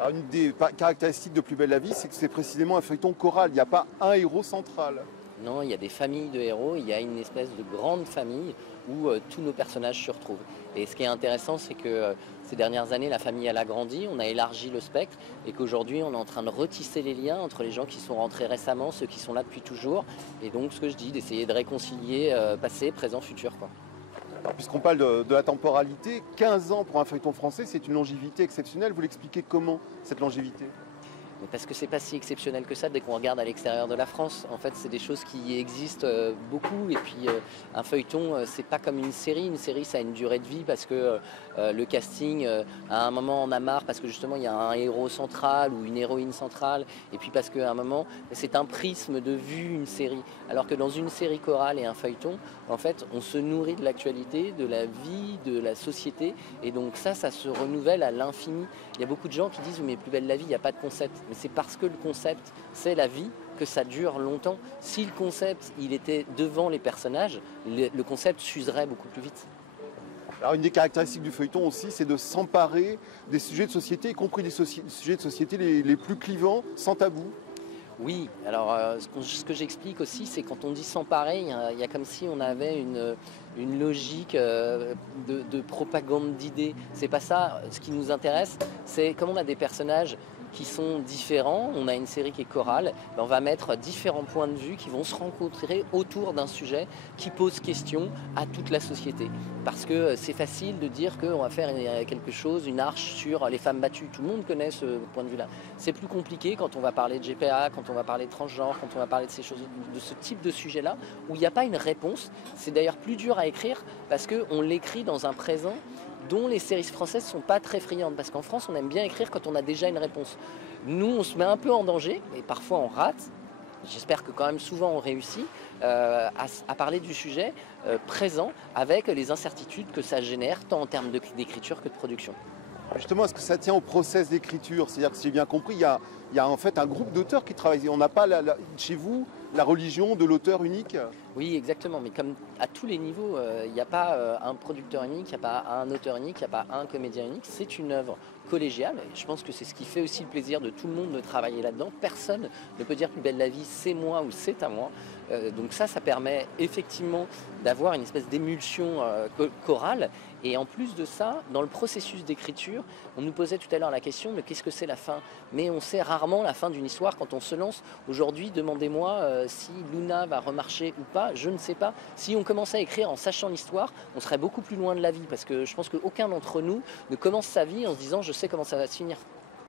Alors, une des caractéristiques de Plus belle la vie, c'est que c'est précisément un feuilleton choral. Il n'y a pas un héros central. Non, il y a des familles de héros, il y a une espèce de grande famille où tous nos personnages se retrouvent. Et ce qui est intéressant, c'est que ces dernières années, la famille elle a grandi, on a élargi le spectre et qu'aujourd'hui, on est en train de retisser les liens entre les gens qui sont rentrés récemment, ceux qui sont là depuis toujours. Et donc, ce que je dis, d'essayer de réconcilier passé, présent, futur, quoi. Alors, puisqu'on parle de la temporalité, 15 ans pour un feuilleton français, c'est une longévité exceptionnelle. Vous l'expliquez comment, cette longévité? Parce que c'est pas si exceptionnel que ça dès qu'on regarde à l'extérieur de la France. En fait, c'est des choses qui existent beaucoup. Et puis, un feuilleton, c'est pas comme une série. Une série, ça a une durée de vie parce que le casting, à un moment, en a marre parce que justement, il y a un héros central ou une héroïne centrale. Et puis parce qu'à un moment, c'est un prisme de vue, une série. Alors que dans une série chorale et un feuilleton, en fait, on se nourrit de l'actualité, de la vie, de la société. Et donc ça se renouvelle à l'infini. Il y a beaucoup de gens qui disent, mais Plus belle la vie, il n'y a pas de concept. Mais c'est parce que le concept, c'est la vie, que ça dure longtemps. Si le concept, il était devant les personnages, le concept s'userait beaucoup plus vite. Alors, une des caractéristiques du feuilleton aussi, c'est de s'emparer des sujets de société, y compris des sujets de société les plus clivants, sans tabou. Oui, alors ce que j'explique aussi, c'est quand on dit s'emparer, il y a comme si on avait une logique de propagande d'idées. C'est pas ça. Ce qui nous intéresse, c'est comme on a des personnages qui sont différents, on a une série qui est chorale, ben on va mettre différents points de vue qui vont se rencontrer autour d'un sujet qui pose question à toute la société. Parce que c'est facile de dire qu'on va faire quelque chose, une arche sur les femmes battues. Tout le monde connaît ce point de vue-là. C'est plus compliqué quand on va parler de GPA, quand on va parler de transgenre, quand on va parler de ces choses, de ce type de sujet-là, où il n'y a pas une réponse. C'est d'ailleurs plus dur à écrire parce qu'on l'écrit dans un présent dont les séries françaises ne sont pas très friandes. Parce qu'en France, on aime bien écrire quand on a déjà une réponse. Nous, on se met un peu en danger, et parfois on rate. J'espère que quand même souvent on réussit à parler du sujet présent avec les incertitudes que ça génère, tant en termes d'écriture que de production. Justement, est-ce que ça tient au process d'écriture? C'est-à-dire que si j'ai bien compris, il y a en fait un groupe d'auteurs qui travaillent. On n'a pas chez vous la religion de l'auteur unique? Oui, exactement. Mais comme à tous les niveaux, il n'y a pas un producteur unique, il n'y a pas un auteur unique, il n'y a pas un comédien unique. C'est une œuvre collégiale. Et je pense que c'est ce qui fait aussi le plaisir de tout le monde de travailler là-dedans. Personne ne peut dire Plus belle la vie, c'est moi ou c'est à moi. Donc ça permet effectivement d'avoir une espèce d'émulsion chorale. Et en plus de ça, dans le processus d'écriture, on nous posait tout à l'heure la question de qu'est-ce que c'est la fin? Mais on sait rarement la fin d'une histoire quand on se lance. Aujourd'hui, demandez-moi si Luna va remarcher ou pas, je ne sais pas. Si on commençait à écrire en sachant l'histoire, on serait beaucoup plus loin de la vie parce que je pense qu'aucun d'entre nous ne commence sa vie en se disant je sais comment ça va se finir.